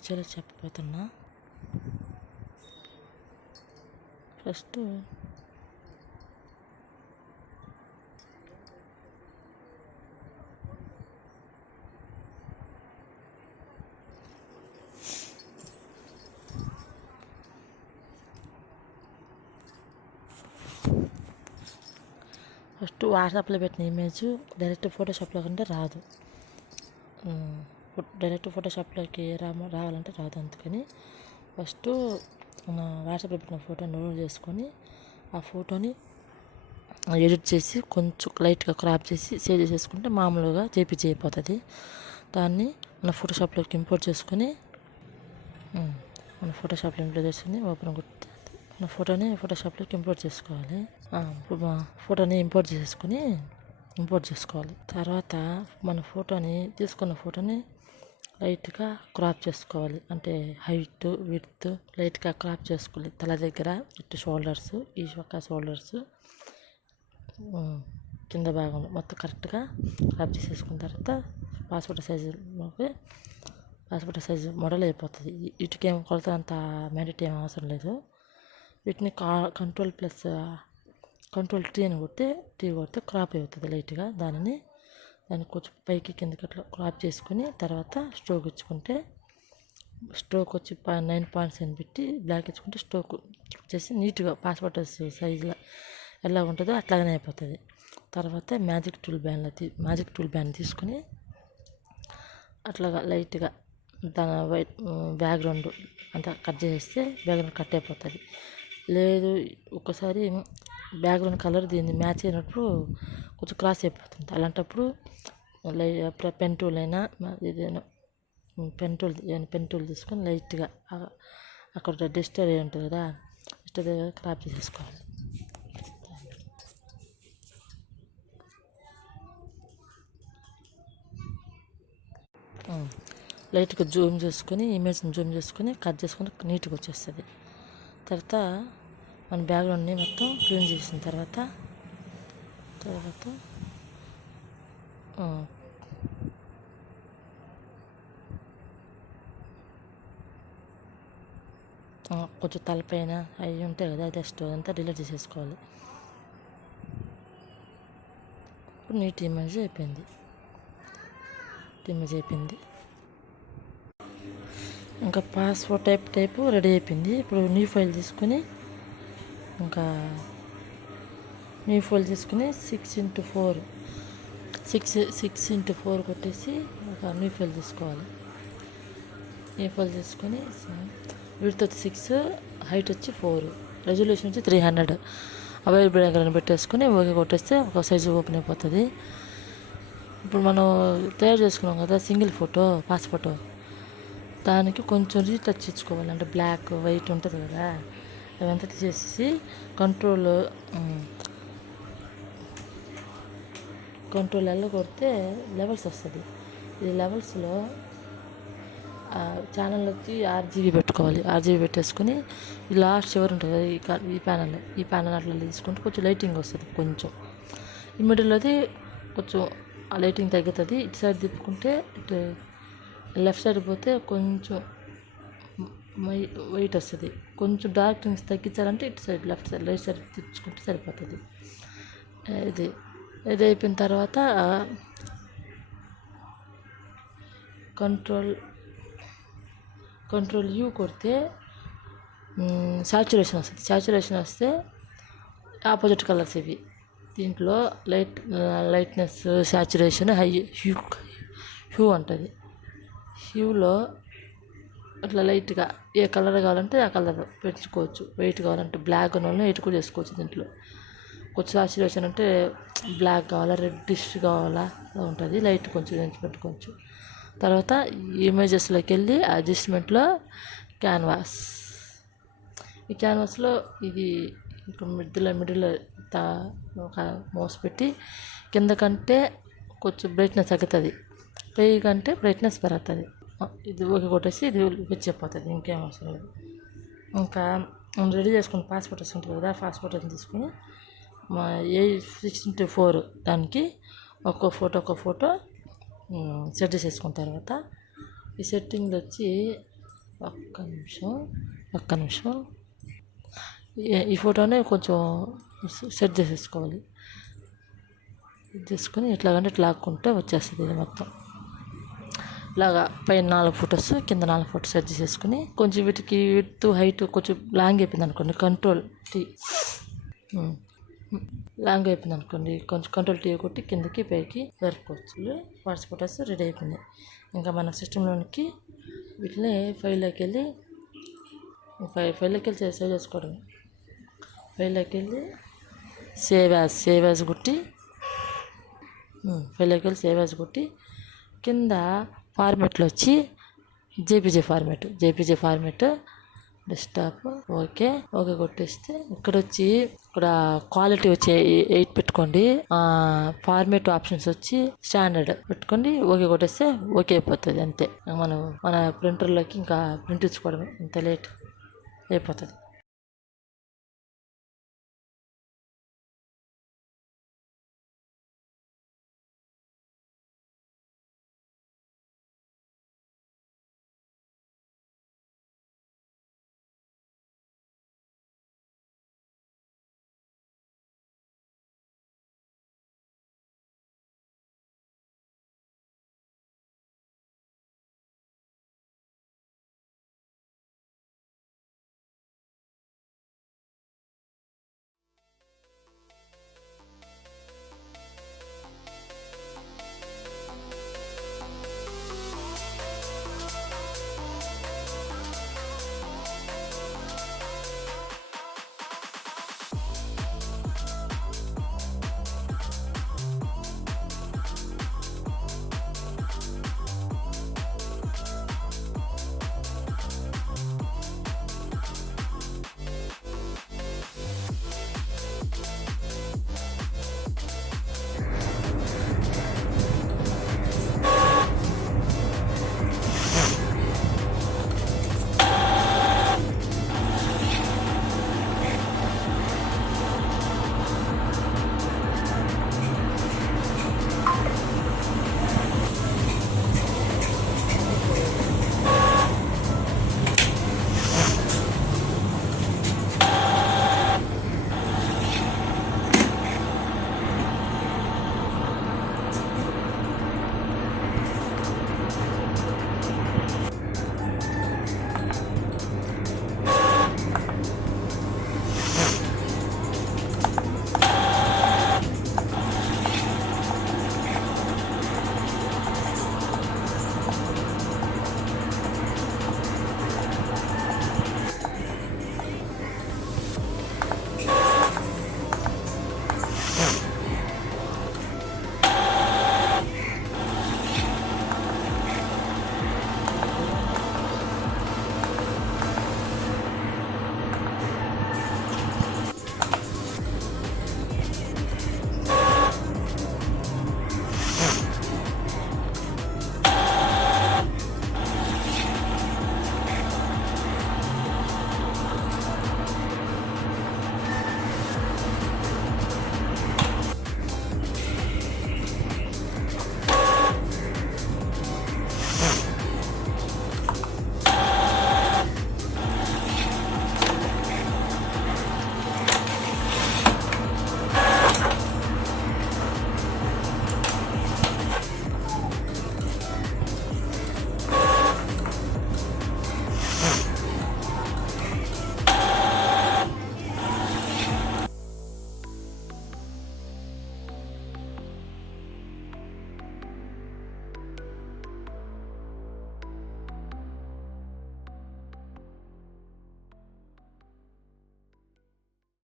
ఎప్పుడు చేయాలో చెప్పబోతున్నా. ఫస్ట్ వాట్సాప్లో పెట్టిన ఇమేజ్ డైరెక్ట్ ఫోటోషాప్లో కంటే రాదు. డైరెక్ట్ ఫోటోషాప్లోకి రావాలంటే రాదు. అందుకని ఫస్ట్ మన వాట్సాప్లో పెట్టిన ఫోటోని డౌన్లోడ్ చేసుకొని ఆ ఫోటోని ఎడిట్ చేసి కొంచెం లైట్గా క్రాప్ చేసి సేవ్ చేసేసుకుంటే మామూలుగా జేపీజీ అయిపోతుంది. దాన్ని మన ఫోటోషాప్లోకి ఇంపోర్ట్ చేసుకొని ఓపెన్ కొట్టి మన ఫోటోని ఫోటోషాప్లోకి ఇంపోర్ట్ చేసుకోవాలి. ఫోటోని ఇంపోర్ట్ చేసుకోవాలి. తర్వాత మన తీసుకున్న ఫోటోని లైట్గా క్రాప్ చేసుకోవాలి. అంటే హైట్ విడ్త్ లైట్గా క్రాప్ చేసుకోవాలి. తల దగ్గర ఇటు షోల్డర్స్, ఈ పక్క షోల్డర్స్, కింద భాగం మొత్తం కరెక్ట్గా క్రాప్ చేసేసుకున్న తర్వాత పాస్పోర్ట్ సైజు మోడల్ అయిపోతుంది. వీటికేం కొలత అంత మ్యాండేట్ ఏం అవసరం లేదు. వీటిని కంట్రోల్ టీ కొడితే క్రాప్ అవుతుంది లైట్గా. దాన్ని కొంచెం పైకి కిందకి అట్లా క్రాప్ చేసుకుని తర్వాత స్ట్రోక్ ఇచ్చుకుంటే స్ట్రోక్ వచ్చి 9 పాయింట్స్ అని పెట్టి బ్లాక్ ఇచ్చుకుంటే స్ట్రోక్ వచ్చేసి నీట్గా పాస్పోర్ట్ సైజులో ఎలా ఉంటుందో అట్లాగనే అయిపోతుంది. తర్వాత మ్యాజిక్ టూల్ బ్యాండ్ తీసుకుని అట్లాగా లైట్గా దాని బ్యాక్గ్రౌండ్ అంతా కట్ చేస్తే బ్యాక్గ్రౌండ్ కట్ అయిపోతుంది. లేదు ఒక్కసారి బ్యాక్గ్రౌండ్ కలర్ దీన్ని మ్యాచ్ అయినప్పుడు కొంచెం క్రాస్ అయిపోతుంది. అలాంటప్పుడు పెన్ టూల్ అయినా ఏదైనా పెన్ టూల్ తీసుకొని లైట్గా అక్కడ డస్ట్ ఏరియా ఉంటుంది కదా, డస్ట్ ఏరియా క్రాప్ చేసేసుకోవాలి. లైట్గా జూమ్ చేసుకొని ఇమేజ్ని కట్ చేసుకొని నీట్గా వచ్చేస్తుంది. తర్వాత మన బ్యాక్గ్రౌండ్ని మొత్తం క్లీన్ చేసిన తర్వాత కొంచెం తలపైన అవి ఉంటాయి కదా, డస్ట్ అదంతా డిలీట్ చేసేసుకోవాలి. ఇప్పుడు నీట్ ఇమేజ్ అయిపోయింది. ఇంకా పాస్పోర్ట్ టైపు రెడీ అయిపోయింది. ఇప్పుడు న్యూ ఫైల్ తీసుకొని 6x4 కొట్టేసి ఒక న్యూ ఫైల్ తీసుకోవాలి. విడ్త్ వచ్చి 6, హైట్ వచ్చి 4, రెజల్యూషన్ వచ్చి 300 అవైలబుల్ దగ్గర పెట్టేసుకొని ఓకే కొట్టేస్తే ఒక సైజు ఓపెన్ అయిపోతుంది. ఇప్పుడు మనం తయారు చేసుకున్నాం కదా సింగిల్ ఫోటో పాస్పోర్ట్, దానికి కొంచెం రీటచ్ ఇచ్చుకోవాలి. అంటే బ్లాక్ వైట్ ఉంటుంది కదా, అవంతా తీసేసి కంట్రోల్ ఎల్ల కొడితే లెవెల్స్ వస్తుంది. ఈ లెవెల్స్లో ఛానల్ వచ్చి RGB పెట్టుకోవాలి. RGB పెట్టేసుకొని ఈ లాస్ట్ చివరి ఉంటుంది కదా ఈ ప్యానల్ అట్లా తీసుకుంటే కొంచెం లైటింగ్ వస్తుంది. కొంచెం ఈ మిడిల్లోది కొంచెం ఆ లైటింగ్ తగ్గుతుంది. ఇటు సైడ్ తిప్పుకుంటే ఇటు లెఫ్ట్ సైడ్ పోతే కొంచెం వైట్ వస్తుంది. కొంచెం డార్క్నెస్ తగ్గించాలంటే ఇటు సైడ్ రైట్ సైడ్ తిప్పుకుంటే సరిపోతుంది. ఇది అయిపోయిన తర్వాత కంట్రోల్ U కొడితే సాచురేషన్ వస్తే ఆపోజిట్ కలర్స్ ఇవి. దీంట్లో లైట్నెస్, సాచురేషన్, హ్యూ ఉంటుంది. హ్యూలో అట్లా లైట్గా ఏ కలర్ కావాలంటే ఆ కలర్ పెంచుకోవచ్చు. వైట్ కావాలంటే బ్లాక్ ఉన్న ఎయిట్ కూడా చేసుకోవచ్చు. దీంట్లో కొంచెం సాచురేషన్ అంటే బ్లాక్ కావాలా, రెడ్డిష్ కావాలా ఉంటుంది. లైట్ కొంచెం పెట్టుకోవచ్చు. తర్వాత ఇమేజెస్లోకి వెళ్ళి అడ్జస్ట్మెంట్లో ఈ క్యాన్వాస్లో ఇది మిడిల్ ఒక మౌస్ పెట్టి కింద కంటే కొంచెం బ్రైట్నెస్ తగ్గుతుంది, పై కంటే బ్రైట్నెస్ పెరుగుతుంది. ఇది ఓకే కొట్టేసి ఇది వచ్చేపోతుంది. ఇంకేం అవసరం లేదు. ఇంకా రెడీ చేసుకుని పాస్పోర్ట్ ఉంటుంది కదా, పాస్పోర్ట్ తీసుకుని మా A6x4 దానికి ఒక్కో ఫోటో సెట్ చేసేసుకున్న తర్వాత ఈ సెట్టింగ్లో వచ్చి ఒక్క నిమిషం ఈ ఫోటోనే కొంచెం సెట్ చేసేసుకోవాలి. చేసుకొని ఇట్లాగంటే ఇట్లా లాక్కుంటే వచ్చేస్తుంది ఇది మొత్తం. ఇలాగా పైన 4 ఫొటోస్, కింద 4 ఫొటోస్ సెట్ చేసేసుకుని కొంచెం వీటికి విడ్త్ హైట్ కొంచెం లాంగ్ అయిపోయింది అనుకోండి, కంట్రోల్ టీ. లాంగ్ అయిపోయింది అనుకోండి, కొంచెం కంట్రోల్ టీ కొట్టి కిందకి పైకి జరుపుకోవచ్చు. వాట్స్ ఫొటోస్ రెడీ అయిపోయినాయి. ఇంకా మన సిస్టంలోనికి వీటిని ఫైల్లోకి వెళ్ళి సేవ్ చేసుకోవడం. ఫైల్లోకి వెళ్ళి సేవ్ యాజ్ కొట్టి ఫైల్లోకి వెళ్ళి సేవ్ యాజ్ కొట్టి కింద ఫార్మెట్లో వచ్చి జేపీజీ ఫార్మెట్ డెస్క్టాప్ ఓకే కొట్టేస్తే ఇక్కడ క్వాలిటీ వచ్చి 8 పెట్టుకోండి. ఫార్మెట్ ఆప్షన్స్ వచ్చి స్టాండర్డ్ పెట్టుకోండి. ఓకే కొట్టేస్తే ఓకే అయిపోతుంది. అంతే, మనం మన ప్రింటర్లోకి ఇంకా ప్రింట్ ఇచ్చుకోవడమే. ఇంత లేట్ అయిపోతుంది.